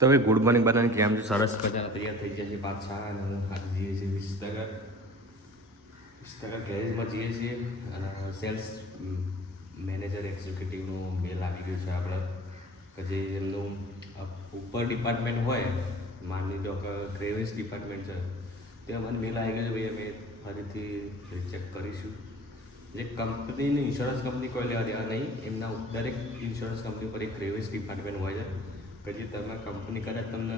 તો હવે good morning બધાને કેમ છે? સરસ મજાના તૈયાર થઈ જાય છે પાછા અને હું આજે જઈએ છીએ વિસનગર ગેરેજમાં જઈએ છીએ અને સેલ્સ મેનેજર એક્ઝિક્યુટિવનો મેલ આવી ગયો છે આપણે કે જે એમનું ઉપર ડિપાર્ટમેન્ટ હોય, માની લો કે ગ્રેવેજ ડિપાર્ટમેન્ટ છે, તે અમને મેલ આવી ગયો છે ભાઈ અમે ફરીથી રિચેક કરીશું. જે કંપનીની ઇન્સ્યોરન્સ કંપની કોઈ લેવા દેવા નહીં, એમના દરેક ઇન્સ્યોરન્સ કંપની પર એક ગ્રેવેજ ડિપાર્ટમેન્ટ હોય છે કે જે તમે કંપની કદાચ તમને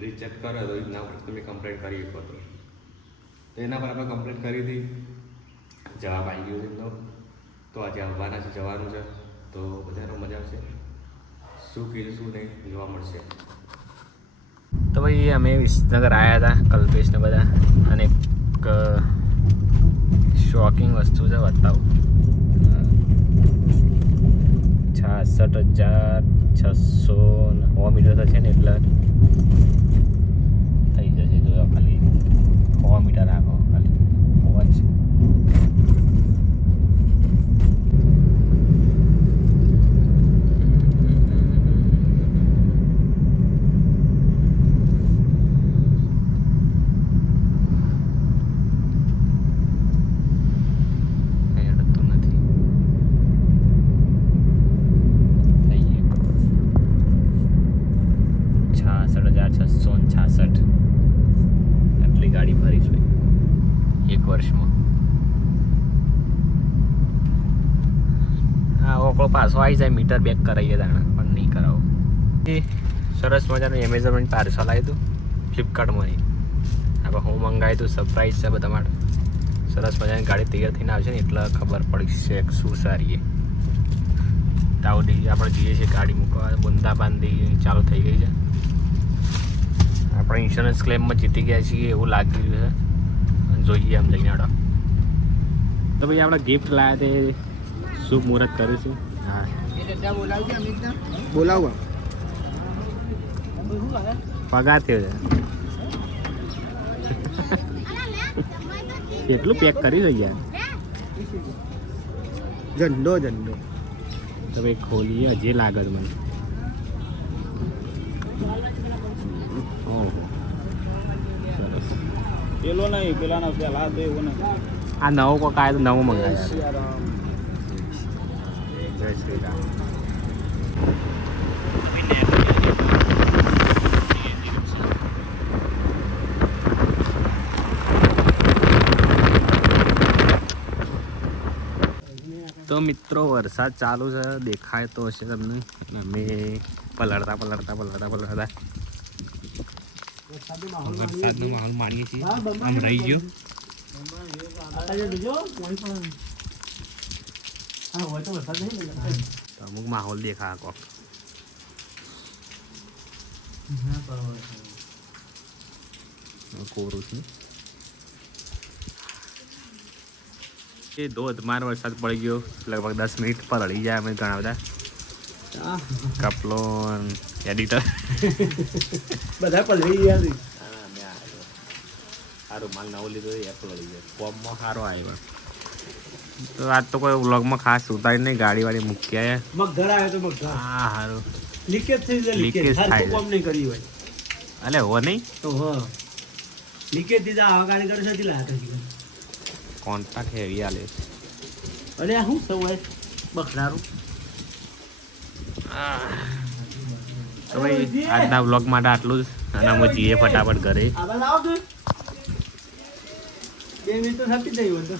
રિચેક કરે તો એના ઉપર તમે કમ્પ્લેન કરી શકો તો એના પર આપણે કમ્પ્લેન કરી હતી. જવાબ આવી ગયો છે એમનો, તો આજે આવવાના છે, જવાનું છે, તો બધાનો મજા આવશે. શું કીધું શું નહીં જોવા મળશે. તો ભાઈ અમે વિસનગર આવ્યા હતા કલ્પેશને બધા, અને એક શોકિંગ વસ્તુ છે બતાવું. 66,600 મીટર થશે ને એટલે થઈ જશે. જો ખાલી 100 મીટર રાખો, ખાલી પહોંચ. આટલી ગાડી ભરી છે એક વર્ષમાં. હા, ઓકળો પાછો આવી જાય, મીટર બેક કરાવીએ દાણા, પણ નહીં કરાવો. એ સરસ મજાનું એમેઝોન પાર્સલ આવ્યું હતું ફ્લિપકાર્ટમાંથી. આપણે હું મંગાવ્યું હતું, સરપ્રાઈઝ છે બધા માટે. સરસ મજાની ગાડી તૈયાર થઈને આવશે ને એટલે ખબર પડી છે શું સારી. તાવડી આપણે જઈએ છીએ ગાડી મૂકવા, બુંદા બાંધી ચાલુ થઈ ગઈ છે. આપણે ઇન્સ્યોરન્સ ક્લેમમાં જીતી ગયા છીએ એવું લાગી રહ્યું છે. જોઈએ આમ જઈને આડો. તો ભાઈ આપણે ગિફ્ટ લાવ્યા તે શુભ મુહૂર્ત કરીશું. હા, બોલાવો પગાર થયો છે. કેટલું પેક કરી રહ્યા ઝંડો તો ભાઈ ખોલીએ, હજી લાગે છે મને. પેલો નહીં, પેલાનો પેલા તો એવું નહીં. આ નવો કોક આવ્યો તો નવો મંગાવ્યો. જય શ્રી રામ. તો મિત્રો વરસાદ ચાલુ છે, દેખાય તો હશે તમને. અમે પલળતા વરસાદનો માહોલ માણીએ છીએ. આમ રહી ગયો તો અમુક માહોલ દેખા કોક. કોરું છું એ ધોધમાર વરસાદ પડી ગયો. લગભગ 10 મિનિટ પલળી જાય અમે ઘણા બધા. કપલો એડિટર બધા પલળી ગયા. સારું માલ નવો લીધો એ પલળી જાય. કોમમાં સારો આવ્યો. તો આજ તો કોઈ વ્લોગમાં ખાસ ઉતારી નહીં, ગાડીવાળી મૂકી આવ્યા. મગધર આવ્યો તો મગધર. હા, સારું. લીકેજ થઈ જાય, લીકેજ થાય. કોમ નહીં કરી હોય અલે હો નહીં તો હા, લીકેજ થી આવા ગાડી કરે છે લાયા. કોન્ટ્રાક્ટ હેવી આલે. અરે આ શું થયું હોય બખડારું. તો ભાઈ આજના વ્લોગ માટે આટલું જ, અને અમે જઈએ ફટાફટ ઘરે. આગળ આવો તો 2 મિનિટ તો થતી જ નહીં હોય તો.